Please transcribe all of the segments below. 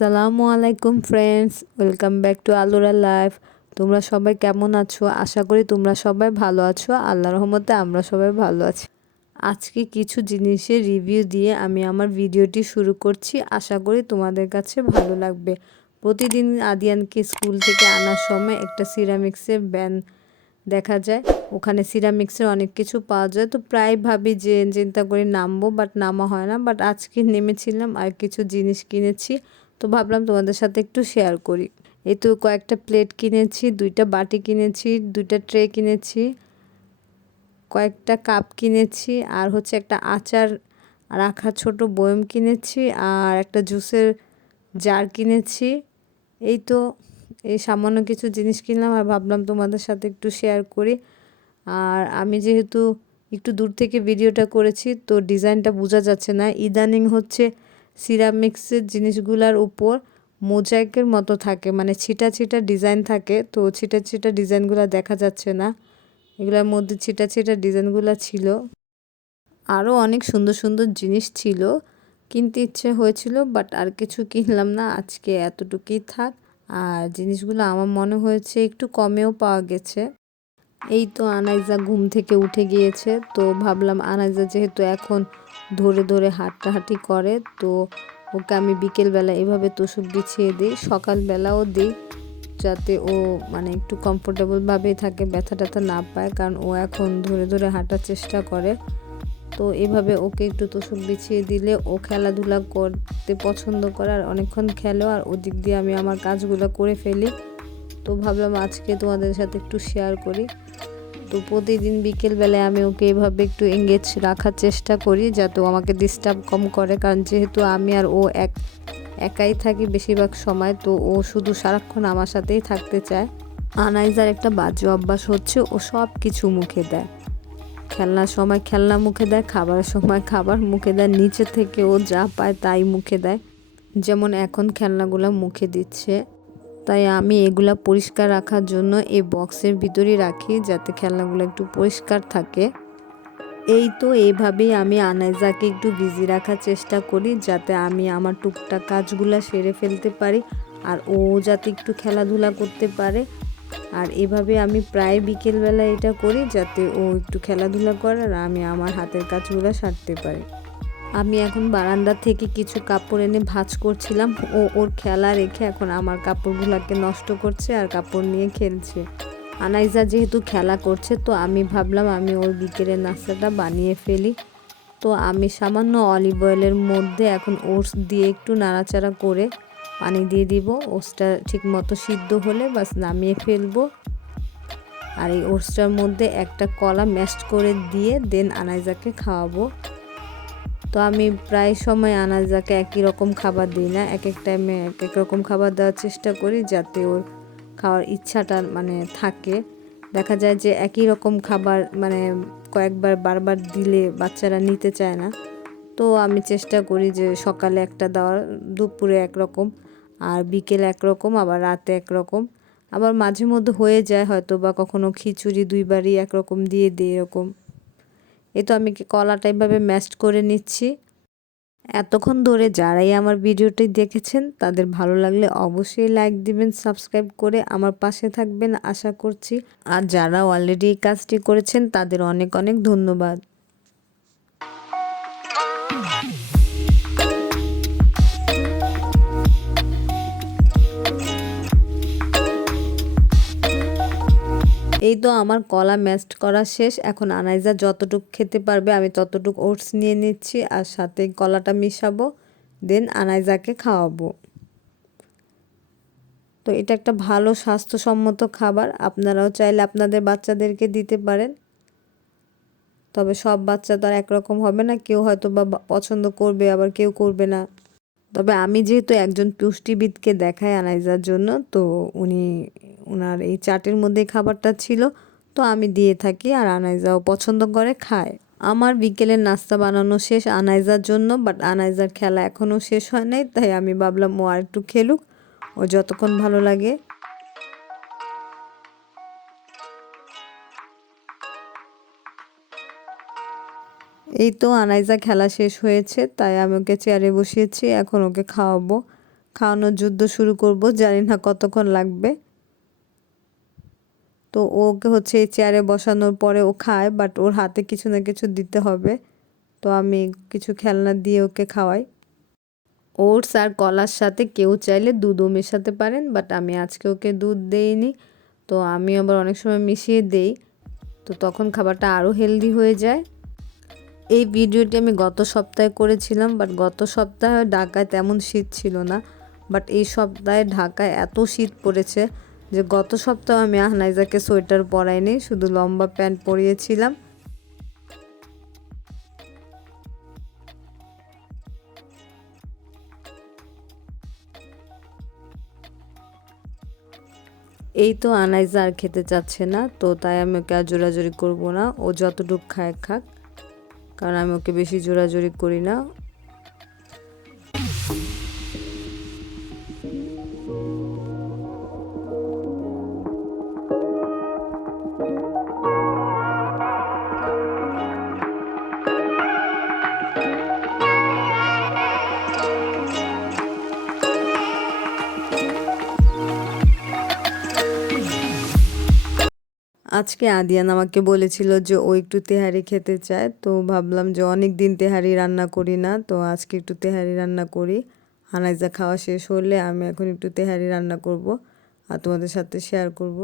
আসসালামু আলাইকুম friends, welcome back to আলোরা লাইফ। তোমরা সবাই কেমন আছো? আশা করি তোমরা সবাই ভালো আছো। আল্লাহর রহমতে আমরা সবাই ভালো আছি। আজকে কিছু জিনিসের রিভিউ দিয়ে আমি আমার ভিডিওটি শুরু করছি। আশা করি তোমাদের কাছে ভালো লাগবে। প্রতিদিন আদিয়ানকে স্কুল থেকে আনার সময় একটা সিরামিক্সের ভ্যান দেখা যায়, ওখানে সিরামিক্সের অনেক কিছু পাওয়া যায়। তো প্রায় ভাবি যে চিন্তা করে নামবো, বাট নামা হয় না। বাট আজকে নেমেছিলাম আর কিছু জিনিস কিনেছি, তো ভাবলাম তোমাদের সাথে একটু শেয়ার করি। এই তো কয়েকটা প্লেট কিনেছি, 2টা বাটি কিনেছি, 2টা ট্রে কিনেছি, কয়েকটা কাপ কিনেছি, আর হচ্ছে একটা আচার রাখার ছোট বয়ম কিনেছি, আর একটা জুসের জার কিনেছি। এই তো এই সামান্য কিছু জিনিস কিনলাম আর ভাবলাম তোমাদের সাথে একটু শেয়ার করি। আর আমি যেহেতু একটু দূর থেকে ভিডিওটা করেছি, তো ডিজাইনটা বোঝা যাচ্ছে না। ইদানিং হচ্ছে সিরামিক্সের জিনিসগুলোর উপর মোজাইকের মতো থাকে, মানে ছিটা ছিটা ডিজাইন থাকে, তো ছিটা ছিটা ডিজাইনগুলো দেখা যাচ্ছে না। এগুলোর মধ্যে ছিটা ছিটা ডিজাইনগুলো ছিল। আরও অনেক সুন্দর সুন্দর জিনিস ছিল, কিনতে ইচ্ছে হয়েছিল, বাট আর কিছু কিনলাম না। আজকে এতটুকুই থাক। আর জিনিসগুলো আমার মনে হয়েছে একটু কমেও পাওয়া গেছে। এই তো আনাইজা ঘুম থেকে উঠে গিয়েছে, তো ভাবলাম আনাইজা যেহেতু এখন ধরে ধরে হাঁটাহাঁটি করে, তো ওকে আমি বিকেলবেলা এভাবে তোষক বিছিয়ে দিই, সকালবেলাও দিই, যাতে ও মানে একটু কমফোর্টেবলভাবেই থাকে, ব্যথা ট্যাথা না পায়, কারণ ও এখন ধরে ধরে হাঁটার চেষ্টা করে। তো এভাবে ওকে একটু তোষক বিছিয়ে দিলে ও খেলাধুলা করতে পছন্দ করে, আর অনেকক্ষণ খেলেও, আর ওদিক দিয়ে আমি আমার কাজগুলো করে ফেলি। তো ভাবলাম আজকে তোমাদের সাথে একটু শেয়ার করি। তো প্রতিদিন বিকেলবেলায় আমি ওকে এভাবে একটু এঙ্গেজ রাখার চেষ্টা করি, যাতে ও আমাকে ডিস্টার্ব কম করে, কারণ যেহেতু আমি আর ও একাই থাকি বেশিরভাগ সময়, তো ও শুধু সারাক্ষণ আমার সাথেই থাকতে চায়। আনাইজার একটা বাজে অভ্যাস হচ্ছে, ও সব কিছু মুখে দেয়। খেলনার সময় খেলনা মুখে দেয়, খাবারের সময় খাবার মুখে দেয়, নিচে থেকে ও যা পায় তাই মুখে দেয়। যেমন এখন খেলনাগুলো মুখে দিচ্ছে, তাই আমি এগুলা পরিষ্কার রাখার জন্য এই বক্সের ভিতরেই রাখি, যাতে খেলনাগুলো একটু পরিষ্কার থাকে। এই তো এইভাবেই আমি আনাইজাকে একটু বিজি রাখার চেষ্টা করি, যাতে আমি আমার টুকটাক কাজগুলো সেরে ফেলতে পারি, আর ও যাতে একটু খেলাধুলা করতে পারে। আর এভাবে আমি প্রায় বিকেলবেলা এটা করি, যাতে ও একটু খেলাধুলা করে আর আমি আমার হাতের কাজগুলো সারতে পারি। আমি এখন বারান্দা থেকে কিছু কাপড় এনে ভাঁজ করছিলাম। ও ওর খেলা রেখে এখন আমার কাপড়গুলোকে নষ্ট করছে আর কাপড় নিয়ে খেলছে। আনাইজা যেহেতু খেলা করছে, তো আমি ভাবলাম আমি ওর বিকেলের নাস্তাটা বানিয়ে ফেলি। তো আমি সামান্য অলিভ অয়েলের মধ্যে এখন ওটস দিয়ে একটু নাড়াচাড়া করে পানি দিয়ে দিব। ওটসটা ঠিক মতো সিদ্ধ হলে বাস নামিয়ে ফেলবো। আর এই ওটসটার মধ্যে একটা কলা ম্যাশড করে দিয়ে দেন আনাইজাকে খাওয়াবো। তো আমি প্রায় সময় আনাইজাকে একই রকম খাবার দিই না, এক এক টাইমে এক এক রকম খাবার দেওয়ার চেষ্টা করি, যাতে ওর খাওয়ার ইচ্ছাটা মানে থাকে। দেখা যায় যে একই রকম খাবার মানে কয়েকবার বারবার দিলে বাচ্চারা নিতে চায় না। তো আমি চেষ্টা করি যে সকালে একটা দেওয়ার, দুপুরে একরকম, আর বিকেলে একরকম, আবার রাতে একরকম। আবার মাঝে মধ্যে হয়ে যায় হয়তো বা কখনো খিচুড়ি 2বারই একরকম দিয়ে দিই এরকম। এই তো আমি কলাটা এইভাবে ম্যাশড করে নিচ্ছি। এতক্ষণ ধরে যারাই আমার ভিডিওটি দেখেছেন, তাদের ভালো লাগলে অবশ্যই লাইক দিবেন, সাবস্ক্রাইব করে আমার পাশে থাকবেন আশা করছি। আর যারা অলরেডি এই কাজটি করেছেন তাদের অনেক অনেক ধন্যবাদ। এই তো আমার কলা ম্যাশড করা শেষ। এখন আনাইজা যতটুকু খেতে পারবে আমি ততটুকু ওটস নিয়ে নিচ্ছি, আর সাথে কলাটা মিশাবো, দেন আনাইজাকে খাওয়াবো। তো এটা একটা ভালো স্বাস্থ্যসম্মত খাবার, আপনারাও চাইলে আপনাদের বাচ্চাদেরকে দিতে পারেন। তবে সব বাচ্চা তো আর একরকম হবে না, কেউ হয়তো বা পছন্দ করবে, আবার কেউ করবে না। তবে আমি যেহেতু একজন পুষ্টিবিদকে দেখাই আনাইজার জন্য, তো ওনার এই চাটের মধ্যে খাবারটা ছিল, তো আমি দিয়ে থাকি, আর আনাইজাও পছন্দ করে খায়। আমার বিকেলের নাস্তা বানানো শেষ আনাইজার জন্য, বাট আনাইজার খেলা এখনও শেষ হয় নাই, তাই আমি ভাবলাম ও আর একটু খেলুক, ও যতক্ষণ ভালো লাগে। এই তো আনাইজা খেলা শেষ হয়েছে, তাই আমি ওকে চেয়ারে বসিয়েছি, এখন ওকে খাওয়াবো। খাওয়ানোর যুদ্ধ শুরু করব, জানি না কতক্ষণ লাগবে। তো ওকে হচ্ছে এই চেয়ারে বসানোর পরে ও খায়, বাট ওর হাতে কিছু না কিছু দিতে হবে। তো আমি কিছু খেলনা দিয়ে ওকে খাওয়াই। ওটস আর কলার সাথে কেউ চাইলে দুধও মেশাতে পারেন, বাট আমি আজকে ওকে দুধ দেইনি। তো আমি আবার অনেক সময় মিশিয়ে দেই, তো তখন খাবারটা আরও হেলদি হয়ে যায়। এই ভিডিওটি আমি গত সপ্তাহে করেছিলাম, বাট গত সপ্তাহে ঢাকায় তেমন শীত ছিল না, বাট এই সপ্তাহে ঢাকায় এত শীত পড়েছে যে গত সপ্তাহে আমি আহনাইজাকে সোয়েটার পরাইনি, শুধু লম্বা প্যান্ট পরিয়েছিলাম। এই তো আনাইজা আর খেতে চাচ্ছে না, তো তাই আমি ওকে আর জোরাজুরি করবো না, ও যতটুকু খায় খাক, কারণ আমি ওকে বেশি জোরাজুরি করি না। আজকে আদিয়ান আমাকে বলেছিল যে ও একটু তেহারি খেতে চায়, তো ভাবলাম যে অনেক দিন তেহারি রান্না করি না, তো আজকে একটু তেহারি রান্না করি। আনাইজা খাওয়া শেষ হলে আমি এখন একটু তেহারি রান্না করব আর তোমাদের সাথে শেয়ার করব।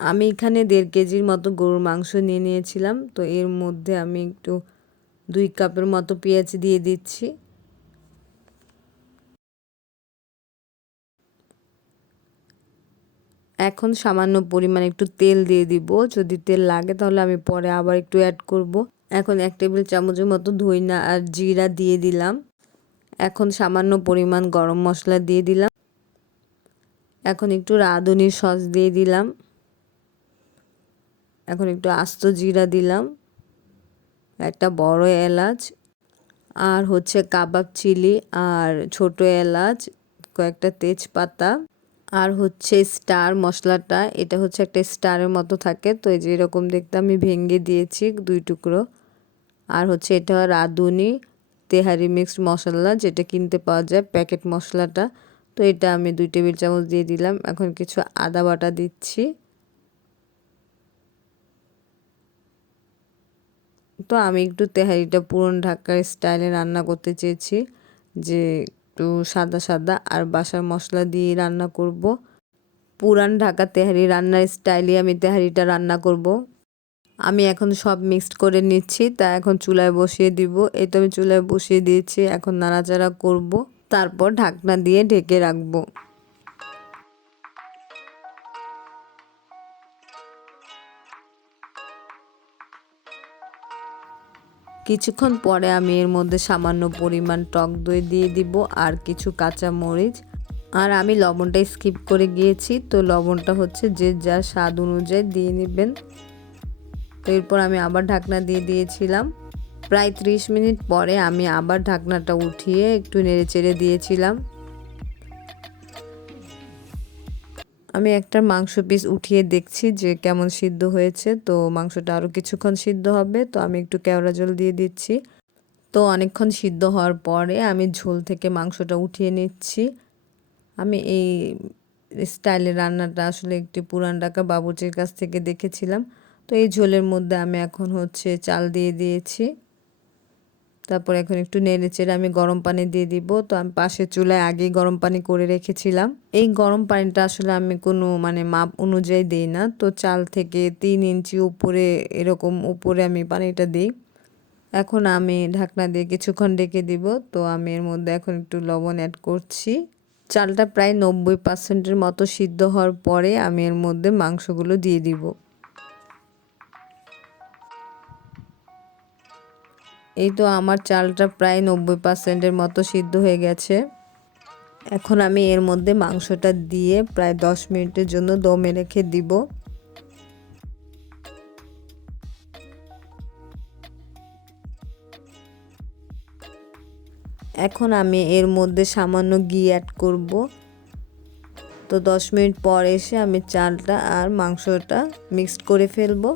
আমি এখানে 1.5 কেজির মতো গরুর মাংস নিয়ে নিয়েছিলাম, তো এর মধ্যে আমি একটু 2 কাপের মতো পেঁয়াজ দিয়ে দিচ্ছি। এখন সামান্য পরিমাণ একটু তেল দিয়ে দিব, যদি তেল লাগে তাহলে আমি পরে আবার একটু অ্যাড করব। এখন 1 টেবিল চামচের মতো ধইনা আর জিরা দিয়ে দিলাম। এখন সামান্য পরিমাণ গরম মশলা দিয়ে দিলাম। এখন একটু রাঁধুনির সস দিয়ে দিলাম। এখন একটু আস্ত জিরা দিলাম, একটা বড় এলাচ, আর হচ্ছে কাবাব চিলি আর ছোট এলাচ, কয়েকটা তেজপাতা, আর হচ্ছে স্টার মশলাটা, এটা হচ্ছে একটা স্টারের মতো থাকে, তো এই যে এরকম দেখতে আমি ভেঙে দিয়েছি 2 টুকরো। আর হচ্ছে এটা রাঁধুনি তেহারি মিক্সড মশলা, যেটা কিনতে পাওয়া যায় প্যাকেট মশলাটা, তো এটা আমি 2 টেবিল চামচ দিয়ে দিলাম। এখন কিছু আদা বাটা দিচ্ছি। তো আমি একটু তেহারিটা পুরন ঢাকার স্টাইলে রান্না করতে চেয়েছি, যে একটু সাদা সাদা আর বাসার মশলা দিয়ে রান্না করব। পুরান ঢাকা তেহারি রান্নার স্টাইলে আমি তেহারিটা রান্না করব। আমি এখন সব মিক্সড করে নিচ্ছি, তা এখন চুলায় বসিয়ে দিব। এই তো আমি চুলায় বসিয়ে দিয়েছি, এখন নাড়াচাড়া করব, তারপর ঢাকনা দিয়ে ঢেকে রাখবো। কিছুক্ষণ পরে আমি এর মধ্যে সামান্য পরিমাণ টক দই দিয়ে দিব আর কিছু কাঁচা মরিচ, আর আমি লবণটা স্কিপ করে গিয়েছি, তো লবণটা হচ্ছে যে যার স্বাদ অনুযায়ী দিয়ে নেবেন। তো এরপর আমি আবার ঢাকনা দিয়ে দিয়েছিলাম। প্রায় 30 মিনিট পরে আমি আবার ঢাকনাটা উঠিয়ে একটু নেড়েচেড়ে দিয়েছিলাম। আমি একটা মাংস পিস উঠিয়ে দেখছি যে কেমন সিদ্ধ হয়েছে, তো মাংসটা আরও কিছুক্ষণ সিদ্ধ হবে, তো আমি একটু কেওড়া জল দিয়ে দিচ্ছি। তো অনেকক্ষণ সিদ্ধ হওয়ার পরে আমি ঝোল থেকে মাংসটা উঠিয়ে নিচ্ছি। আমি এই স্টাইলের রান্নাটা আসলে একটি পুরান ঢাকা বাবুর্চির কাছ থেকে দেখেছিলাম। তো এই ঝোলের মধ্যে আমি এখন হচ্ছে চাল দিয়ে দিয়েছি। তারপর এখন একটু নেড়েচেড়ে আমি গরম পানি দিয়ে দিব। তো আমি পাশের চুলায় আগেই গরম পানি করে রেখেছিলাম। এই গরম পানিটা আসলে আমি কোনো মাপ অনুযায়ী দিই না, তো চাল থেকে 3 ইঞ্চি উপরে এরকম উপরে আমি পানিটা দিই। এখন আমি ঢাকনা দিয়ে কিছুক্ষণ ঢেকে দিব। তো আমি এর মধ্যে এখন একটু লবণ অ্যাড করছি। চালটা প্রায় 90% মতো সিদ্ধ হওয়ার পরে আমি এর মধ্যে মাংসগুলো দিয়ে দিব। এই তো আমার চালটা প্রায় 90% মতো সিদ্ধ হয়ে গেছে। এখন আমি এর মধ্যে মাংসটা দিয়ে প্রায় 10 মিনিটের জন্য দমে রেখে দিব। এখন আমি এর মধ্যে সামান্য ঘি অ্যাড করব। তো 10 মিনিট পর এসে আমি চালটা আর মাংসটা মিক্সড করে ফেলবো।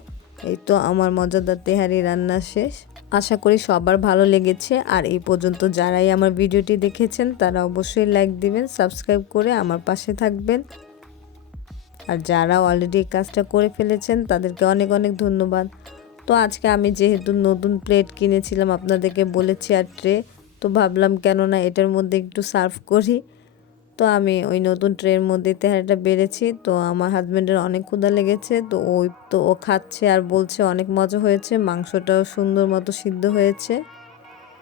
এই তো আমার মজাদার তেহারি রান্না শেষ। আশা করি সবার ভালো লেগেছে। আর এই পর্যন্ত যারাই আমার ভিডিওটি দেখেছেন তারা অবশ্যই লাইক দিবেন, সাবস্ক্রাইব করে আমার পাশে থাকবেন। আর যারা অলরেডি এই কাজটা করে ফেলেছেন তাদেরকে অনেক অনেক ধন্যবাদ। তো আজকে আমি যেহেতু নতুন প্লেট কিনেছিলাম আপনাদেরকে বলেছি আর ট্রে, তো ভাবলাম কেননা এটার মধ্যে একটু সার্ভ করি। তো আমি ওই নতুন ট্রের মধ্যে তেহারিটা বেড়েছি। তো আমার হাজব্যান্ডের অনেক ক্ষুধা লেগেছে, তো ও খাচ্ছে আর বলছে অনেক মজা হয়েছে, মাংসটাও সুন্দর মতো সিদ্ধ হয়েছে।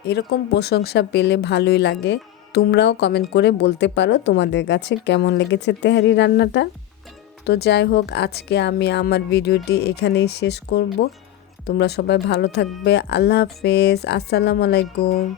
এরকম প্রশংসা পেলে ভালোই লাগে। তোমরাও কমেন্ট করে বলতে পারো তোমাদের কাছে কেমন লেগেছে তেহারি রান্নাটা। তো যাই হোক, আজকে আমি আমার ভিডিওটি এখানেই শেষ করব। তোমরা সবাই ভালো থাকবে। আল্লাহ হাফেজ, আসসালামু আলাইকুম।